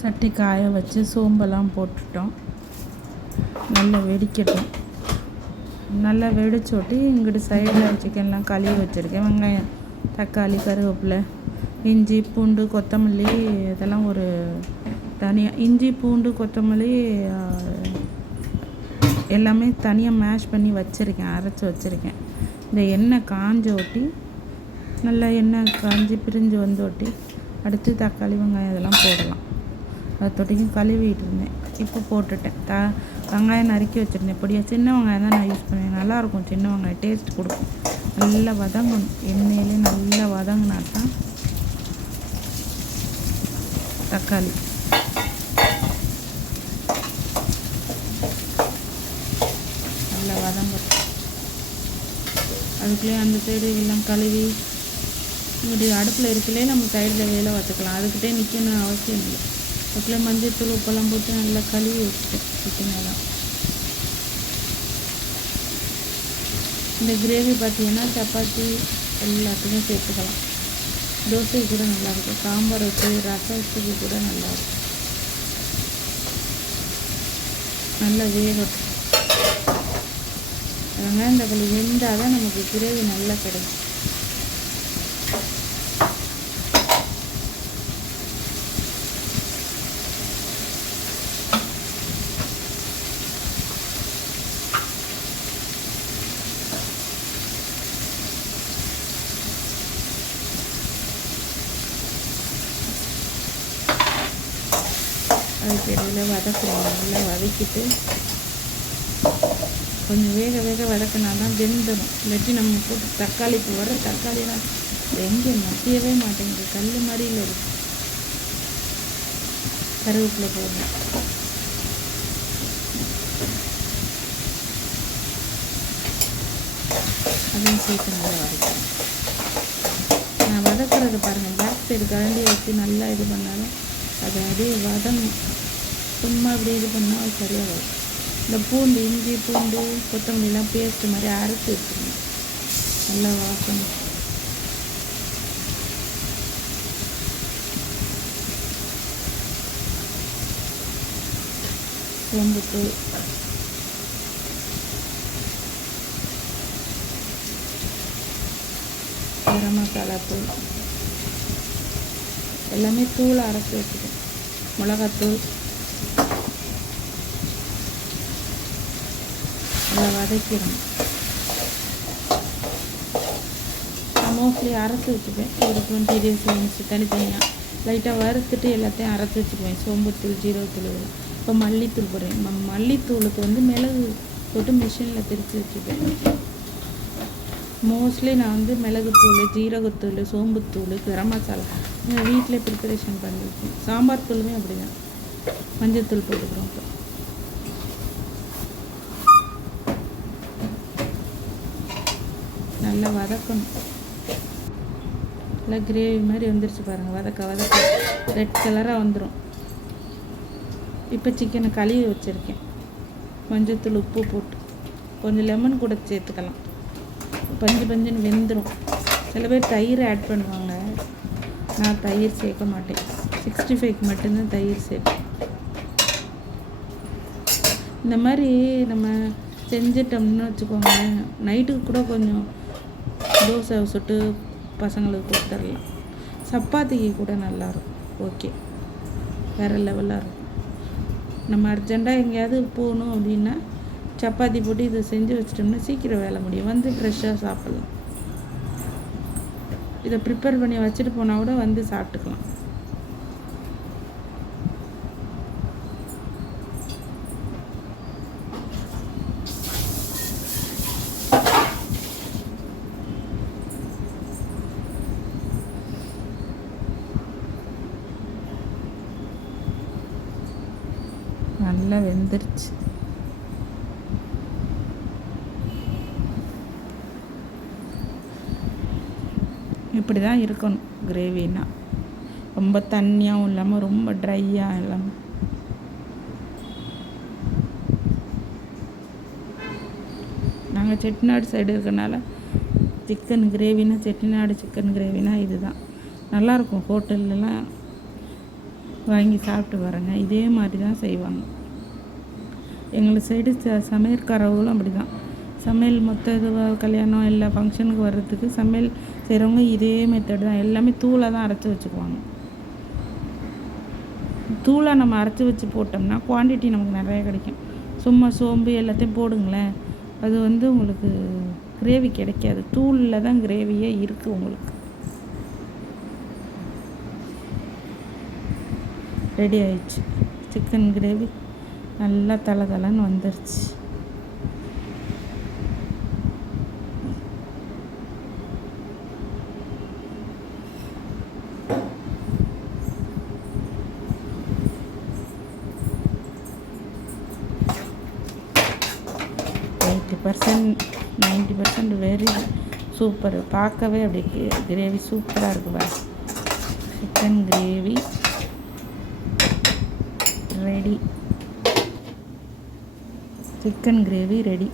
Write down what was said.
சட்டி காய வச்சு சோம்பெல்லாம் போட்டுட்டோம். நல்லா வெடிக்கட்டும். நல்லா வெடிச்சோட்டி இங்கிட்டு சைடில் சிக்கன்லாம் கழுவி வச்சுருக்கேன். வெங்காயம், தக்காளி, கருவேப்பிலை, இஞ்சி, பூண்டு, கொத்தமல்லி இதெல்லாம் ஒரு தனியாக இஞ்சி, பூண்டு, கொத்தமல்லி எல்லாமே தனியாக மேஷ் பண்ணி வச்சுருக்கேன், அரைச்சி வச்சுருக்கேன். இந்த எண்ணெய் காஞ்ச ஒட்டி நல்லா எண்ணெய் காஞ்சி பிரிஞ்சு வந்து ஒட்டி அடுத்து தக்காளி, வெங்காயம் இதெல்லாம் போடலாம். அது தொட்டிக்கும் கழுவிட்டு இருந்தேன், இப்போ போட்டுட்டேன். வெங்காயம் நறுக்கி வச்சுருந்தேன் பொடியாக. சின்ன வெங்காயம் தான் நான் யூஸ் பண்ணுவேன், நல்லாயிருக்கும். சின்ன வெங்காயம் டேஸ்ட் கொடுக்கும். நல்லா வதங்கணும், எண்ணெயிலே நல்லா வதங்கினா தான் தக்காளி நல்லா வதங்கும். அதுக்குள்ளே அந்த சைடு எல்லாம் கழுவி இப்படி அடுப்பில் இருக்கலே நம்ம சைடில் வேலை பார்த்துக்கலாம். அதுக்கிட்டே நிற்கணும் அவசியம் இல்லை. அதுக்குள்ளே மஞ்சள் தூள், உப்பெல்லாம் போட்டு நல்லா கழுவி வச்சுட்டேன் சிக்கனெல்லாம். இந்த கிரேவி பார்த்தீங்கன்னா சப்பாத்தி எல்லாத்துக்கும் சேர்த்துக்கலாம். தோசை கூட நல்லாயிருக்கும், சாம்பார் வச்சு ரசத்துக்கு கூட நல்லாயிருக்கும். நல்லா வேகட்டும். வெங்காயம் தக்காளி வெந்தால் தான் நமக்கு கிரேவி நல்லா கிடைக்கும். அதுக்கு இடையில் வதக்கணும். நல்லா வதக்கிட்டு கொஞ்சம் வேக வேக வதக்கினா தான் வெந்துடும். இல்லாட்டி நம்ம போட்டு தக்காளி இப்போ வர தக்காளிலாம் எங்கே மத்தியவே மாட்டேங்குது, கல் மாதிரியில் இருக்குது. கருவேப்பிலை போடணும். அதையும் சேர்த்து நல்லா வதக்கணும். நான் வதக்குறது பாருங்கள், பேக் சைடு கரண்டி வச்சு நல்லா இது பண்ணாலும் அது அப்படியே வதங்கும். சும்மா அப்படி இது பண்ணால் அது சரியாக வரும். இந்த பூண்டு, இஞ்சி, பூண்டு, கொத்தமல்லிலாம் பேஸ்ட்டு மாதிரி அரைச்சி வச்சுருங்க. நல்லா வாசனை. சோம்புத்தூள், கரம் மசாலா தூள் எல்லாமே தூளை அரைச்சி வச்சுக்கேன். மிளகாத்தூள் நல்லா வதக்கிடணும். நான் மோஸ்ட்லி அரைச்சி வச்சுப்பேன். ஒரு 20 days இருந்துச்சு தனித்தனியாக லைட்டாக வறுத்துட்டு எல்லாத்தையும் அரைச்சி வச்சுக்குவேன். சோம்புத்தூள், ஜீரகத்தூள் இதெல்லாம். இப்போ மல்லித்தூள் போடுறேன். மல்லித்தூளுக்கு வந்து மிளகு போட்டு மிஷினில் திரித்து வச்சுப்பேன். மோஸ்ட்லி நான் வந்து மிளகுத்தூள், ஜீரகத்தூள், சோம்புத்தூள், கரம் மசாலா வீட்டில் ப்ரிப்பரேஷன் பண்ணியிருக்கேன். சாம்பார் தூளுமே அப்படி தான். மஞ்சள் போட்டுக்கிறோம். இப்போ நல்லா வதக்கணும். நல்லா கிரேவி மாதிரி வந்துருச்சு பாருங்கள். வதக்க வதக்க ரெட் கலராக வந்துடும். இப்போ சிக்கனை கழுவி வச்சுருக்கேன். மஞ்சத்தூள், உப்பு போட்டு கொஞ்சம் லெமன் கூட சேர்த்துக்கலாம். பஞ்சு பஞ்சுன்னு வெந்துடும். சில பேர் தயிர் ஆட் பண்ணுவாங்க, நான் தயிர் சேர்க்க மாட்டேன். 65க்கு மட்டும்தான் தயிர் சேர்ப்பேன். இந்த மாதிரி நம்ம செஞ்சிட்டோம்னு வச்சுக்கோங்க, நைட்டுக்கு கூட கொஞ்சம் தோசை சுட்டு பசங்களுக்கு கொடுத்துடலாம். சப்பாத்திக்கு கூட நல்லாயிருக்கும். ஓகே, வேறு லெவலாக இருக்கும். நம்ம அர்ஜெண்ட்டாக எங்கேயாவது போகணும் அப்படின்னா சப்பாத்தி போட்டு இதை செஞ்சு வச்சிட்டோம்னா சீக்கிரம் வேலை முடியும். வந்து ஃப்ரெஷ்ஷாக சாப்பிட்லாம். இதை ப்ரிப்பேர் பண்ணி வச்சுட்டு போனால் கூட வந்து சாப்பிட்டுக்கலாம். நல்லா வெந்துருச்சு. இப்படி தான் இருக்கணும் கிரேவின்னா. ரொம்ப தண்ணியாகவும் இல்லாமல் ரொம்ப ட்ரையாக இல்லாமல். நாங்கள் செட்டிநாடு சைடு இருக்கனால சிக்கன் கிரேவினா, செட்டிநாடு சிக்கன் கிரேவினா இது தான் நல்லாயிருக்கும். ஹோட்டல்லலாம் வாங்கி சாப்பிட்டு பாருங்க. இதே மாதிரி தான் செய்வாங்க. எங்கள் சைடு சமையல்காரவங்களும் அப்படி தான். சமையல் மொத்த இது கல்யாணம் எல்லா ஃபங்க்ஷனுக்கு வர்றதுக்கு சமையல் செய்கிறவங்க இதே மெத்தட் தான். எல்லாமே தூளாக தான் அரைச்சி வச்சுக்குவாங்க. தூளாக நம்ம அரைச்சி வச்சு போட்டோம்னா குவான்டிட்டி நமக்கு நிறைய கிடைக்கும். சும்மா சோம்பு எல்லாத்தையும் போடுங்களேன், அது வந்து உங்களுக்கு கிரேவி கிடைக்காது. தூளில் தான் கிரேவியே இருக்குது உங்களுக்கு. ரெடி ஆயிடுச்சு சிக்கன் கிரேவி. நல்லா தலை வந்துருச்சு. %, 90% வெரி சூப்பர். பார்க்கவே அப்படி கிரேவி சூப்பராக இருக்குப்பா. Chicken gravy ready. Chicken gravy ready.